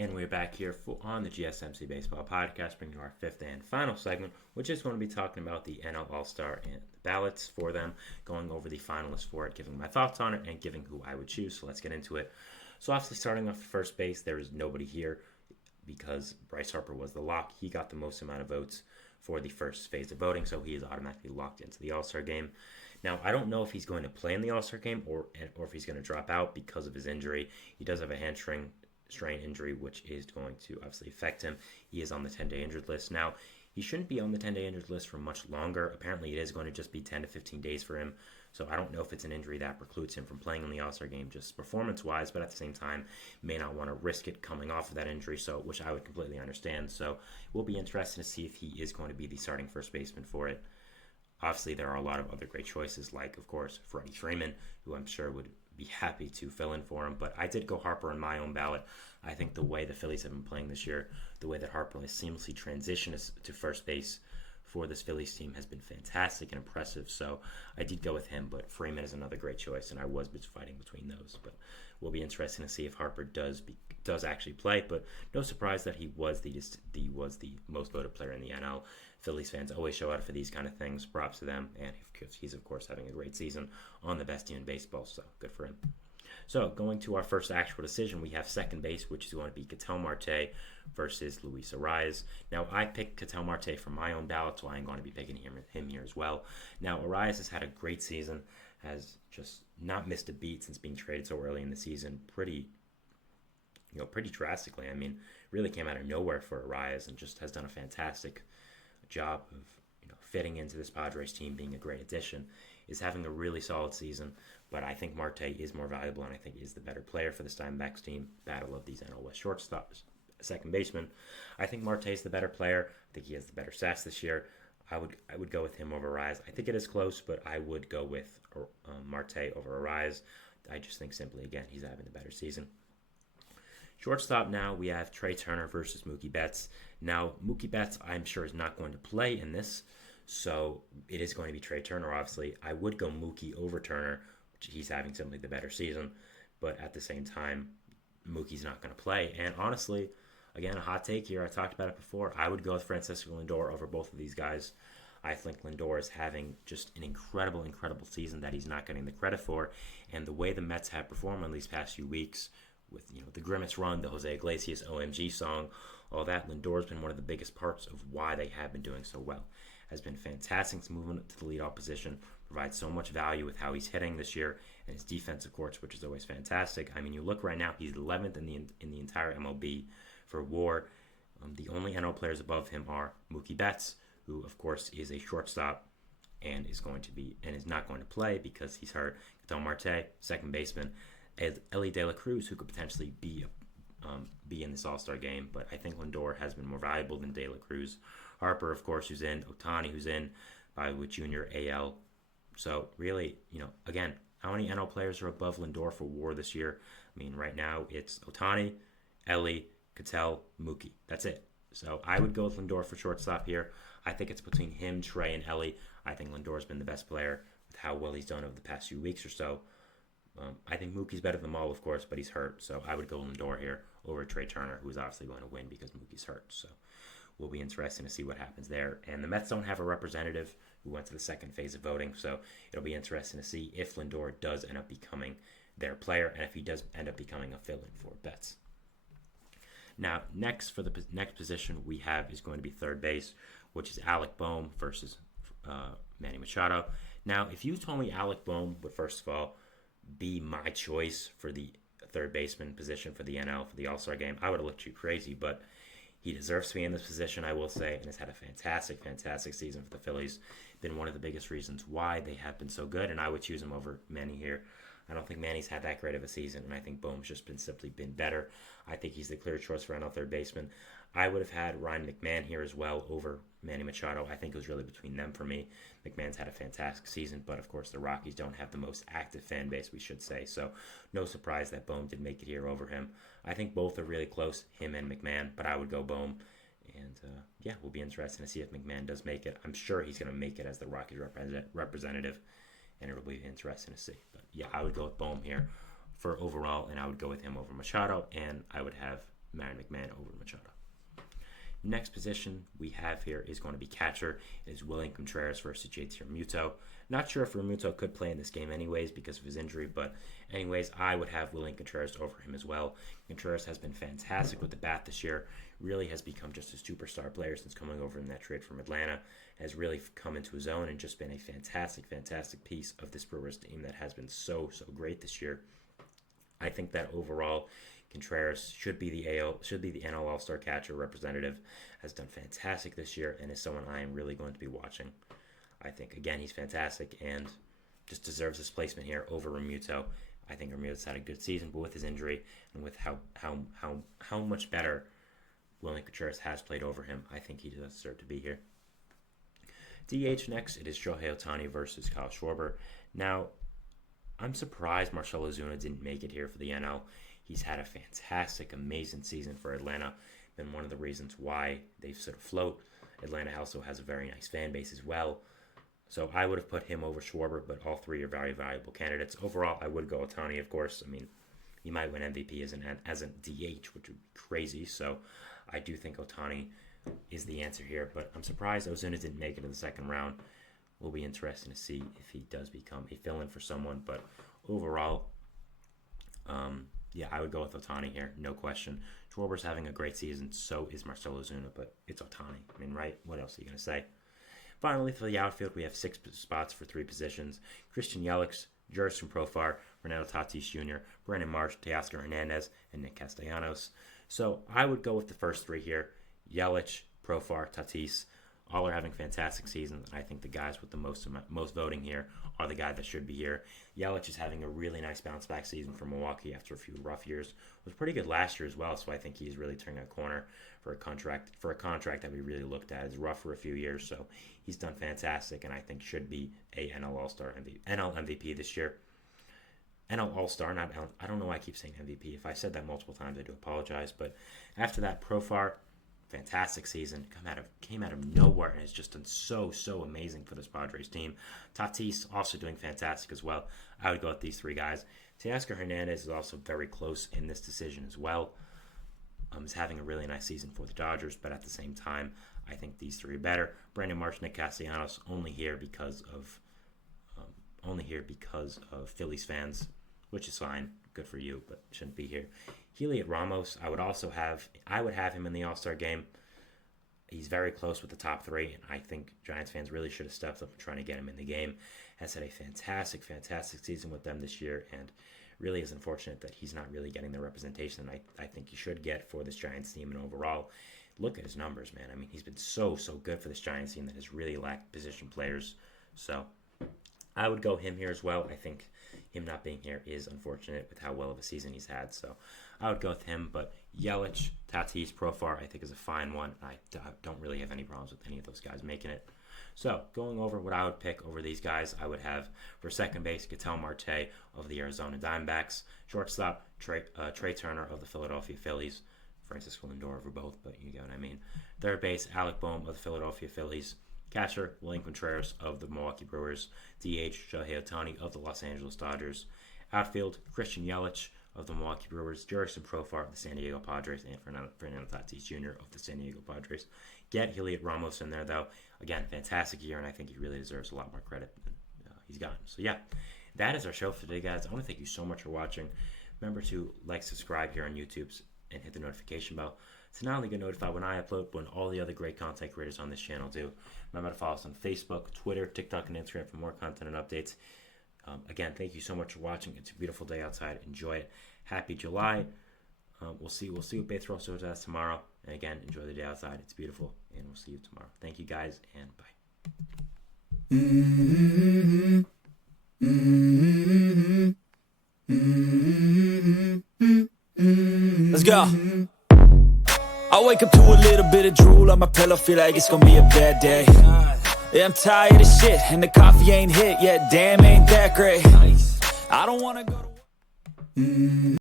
And we're back here on the GSMC Baseball Podcast, bringing you our fifth and final segment, which is going to be talking about the NL All-Star and the ballots for them, going over the finalists for it, giving my thoughts on it, and giving who I would choose. So let's get into it. So obviously starting off at first base, there is nobody here because Bryce Harper was the lock. He got the most amount of votes for the first phase of voting, so he is automatically locked into the All-Star game. Now, I don't know if he's going to play in the All-Star game or if he's going to drop out because of his injury. He does have a hamstring strain injury, which is going to obviously affect him. He is on the 10-day injured list. Now, he shouldn't be on the 10-day injured list for much longer. Apparently, it is going to just be 10 to 15 days for him. So I don't know if it's an injury that precludes him from playing in the All-Star game just performance-wise, but at the same time, may not want to risk it coming off of that injury, so which I would completely understand. So it will be interesting to see if he is going to be the starting first baseman for it. Obviously, there are a lot of other great choices, like, of course, Freddie Freeman, who I'm sure would be happy to fill in for him. But I did go Harper on my own ballot. I think the way the Phillies have been playing this year, the way that Harper has seamlessly transitioned to first base for this Phillies team has been fantastic and impressive. So I did go with him, but Freeman is another great choice, and I was fighting between those. But it will be interesting to see if Harper does actually play. But no surprise that he was the most voted player in the NL. Phillies fans always show out for these kind of things. Props to them. And he's, of course, having a great season on the best team in baseball, so good for him. So going to our first actual decision, we have second base, which is going to be Ketel Marte versus Luis Arraez. Now, I picked Ketel Marte for my own ballot, so I'm going to be picking him here as well. Now, Arraez has had a great season, has just not missed a beat since being traded so early in the season, pretty drastically. I mean, really came out of nowhere for Arraez and just has done a fantastic job of fitting into this Padres team, being a great addition, is having a really solid season. But I think Marte is more valuable, and I think is the better player for this Diamondbacks team. Battle of these NL West shortstops, second baseman. I think Marte is the better player. I think he has the better stats this year. I would go with him over Arraez. I think it is close, but I would go with Marte over Arraez. I just think simply, again, he's having a better season. Shortstop now, we have Trey Turner versus Mookie Betts. Now, Mookie Betts, I'm sure, is not going to play in this, so it is going to be Trey Turner, obviously. I would go Mookie over Turner, which he's having simply the better season, but at the same time, Mookie's not going to play. And honestly, again, a hot take here, I talked about it before, I would go with Francisco Lindor over both of these guys. I think Lindor is having just an incredible season that he's not getting the credit for, and the way the Mets have performed in these past few weeks, with the Grimace run, the Jose Iglesias OMG song, all that, Lindor's been one of the biggest parts of why they have been doing so well. Has been fantastic to move to the leadoff position, provides so much value with how he's hitting this year, and his defense, of course, which is always fantastic. I mean, you look right now, he's 11th in the entire MLB for WAR. The only NL players above him are Mookie Betts, who, of course, is a shortstop and is not going to play because he's hurt. Ketel Marte, second baseman. Ellie De La Cruz, who could potentially be in this All-Star game, but I think Lindor has been more valuable than De La Cruz. Harper, of course, who's in. Ohtani, who's in. With Junior, AL. So really, again, how many NL players are above Lindor for WAR this year? I mean, right now it's Ohtani, Ellie, Ketel, Mookie. That's it. So I would go with Lindor for shortstop here. I think it's between him, Trey, and Ellie. I think Lindor's been the best player with how well he's done over the past few weeks or so. I think Mookie's better than them all, of course, but he's hurt. So I would go Lindor here over Trey Turner, who's obviously going to win because Mookie's hurt. So will be interesting to see what happens there. And the Mets don't have a representative who went to the second phase of voting, so it'll be interesting to see if Lindor does end up becoming their player and if he does end up becoming a fill-in for Betts. Now, next for the next position we have is going to be third base, which is Alec Bohm versus Manny Machado. Now, if you told me Alec Bohm would, first of all, be my choice for the third baseman position for the NL, for the All-Star game, I would have looked you crazy, but he deserves to be in this position, I will say, and has had a fantastic season for the Phillies. Been one of the biggest reasons why they have been so good, and I would choose him over Manny here. I don't think Manny's had that great of a season, and I think Bohm's just simply been better. I think he's the clear choice for NL third baseman. I would have had Ryan McMahon here as well over Manny Machado. I think it was really between them for me. McMahon's had a fantastic season, but of course the Rockies don't have the most active fan base, we should say. So no surprise that Bohm did make it here over him. I think both are really close, him and McMahon, but I would go Bohm. And we'll be interested to see if McMahon does make it. I'm sure he's going to make it as the Rockies representative, and it'll be interesting to see. But yeah, I would go with Bohm here for overall, and I would go with him over Machado, and I would have Marin McMahon over Machado. Next position we have here is going to be catcher. It is William Contreras versus JT Realmuto. Not sure if Realmuto could play in this game anyways because of his injury, but anyways, I would have William Contreras over him as well. Contreras has been fantastic with the bat this year. Really has become just a superstar player since coming over in that trade from Atlanta. Has really come into his own and just been a fantastic piece of this Brewers team that has been so great this year. I think that overall, Contreras should be the NL All-Star catcher representative. Has done fantastic this year and is someone I am really going to be watching. I think again he's fantastic and just deserves his placement here over Realmuto. I think Realmuto's had a good season, but with his injury and with how much better William Contreras has played over him, I think he does deserve to be here. DH next, it is Shohei Ohtani versus Kyle Schwarber. Now, I'm surprised Marcell Ozuna didn't make it here for the NL. He's had a fantastic, amazing season for Atlanta. Been one of the reasons why they've sort of float. Atlanta also has a very nice fan base as well. So I would have put him over Schwarber, but all three are very valuable candidates. Overall, I would go Ohtani, of course. I mean, he might win MVP as a DH, which would be crazy. So I do think Ohtani is the answer here. But I'm surprised Ozuna didn't make it to the second round. Will be interesting to see if he does become a fill-in for someone. But overall, yeah, I would go with Ohtani here, no question. Schwarber's having a great season, so is Marcell Ozuna, but it's Ohtani. I mean, right? What else are you going to say? Finally, for the outfield, we have 6 spots for 3 positions. Christian Yelich, Jurickson Profar, Renato Tatis Jr., Brandon Marsh, Teoscar Hernandez, and Nick Castellanos. So I would go with the first 3 here. Yelich, Profar, Tatis, all are having fantastic seasons. I think the guys with the most voting here are the guy that should be here. Yelich is having a really nice bounce-back season for Milwaukee after a few rough years. Was pretty good last year as well, so I think he's really turning a corner for a contract that we really looked at as rough for a few years. So he's done fantastic, and I think should be a NL All-Star NL MVP this year. NL All-Star, not I don't know why I keep saying MVP. If I said that multiple times, I do apologize. But after that, Profar, fantastic season, came out of nowhere and has just done so amazing for this Padres team. Tatis also doing fantastic as well. I would go with these 3 guys. Teoscar Hernandez is also very close in this decision as well. Is having a really nice season for the Dodgers, but at the same time, I think these 3 are better. Brandon Marsh, Nick Castellanos, only here because of Phillies fans, which is fine. Good for you, but shouldn't be here. Heliot Ramos, I would have him in the All-Star game. He's very close with the top 3, and I think Giants fans really should have stepped up and trying to get him in the game. Has had a fantastic season with them this year, and really is unfortunate that he's not really getting the representation I think he should get for this Giants team. And overall, look at his numbers, man. I mean, he's been so good for this Giants team that has really lacked position players. So I would go him here as well. I think him not being here is unfortunate with how well of a season he's had. So I would go with him. But Yelich, Tatis, Profar, I think is a fine one. I don't really have any problems with any of those guys making it. So going over what I would pick over these guys, I would have for second base, Ketel Marte of the Arizona Diamondbacks. Shortstop, Trey Turner of the Philadelphia Phillies. Francisco Lindor over both, but you get what I mean. Third base, Alec Boehm of the Philadelphia Phillies. Catcher, William Contreras of the Milwaukee Brewers. DH, Shohei Ohtani of the Los Angeles Dodgers. Outfield, Christian Yelich of the Milwaukee Brewers. Jurickson Profar of the San Diego Padres. And Fernando Tatis Jr. of the San Diego Padres. Get Heliot Ramos in there, though. Again, fantastic year, and I think he really deserves a lot more credit than he's gotten. So, yeah, that is our show for today, guys. I want to thank you so much for watching. Remember to like, subscribe here on YouTube, and hit the notification bell to not only get notified when I upload, but when all the other great content creators on this channel do. Remember to follow us on Facebook, Twitter, TikTok, and Instagram for more content and updates. Again, thank you so much for watching. It's a beautiful day outside. Enjoy it. Happy July. We'll see what baseball shows us tomorrow. And again, enjoy the day outside. It's beautiful, and we'll see you tomorrow. Thank you, guys, and bye. Let's go. I wake up to a little bit of drool on my pillow, feel like it's gonna be a bad day. Yeah, I'm tired of shit, and the coffee ain't hit yet. Damn, ain't that great. I don't wanna go to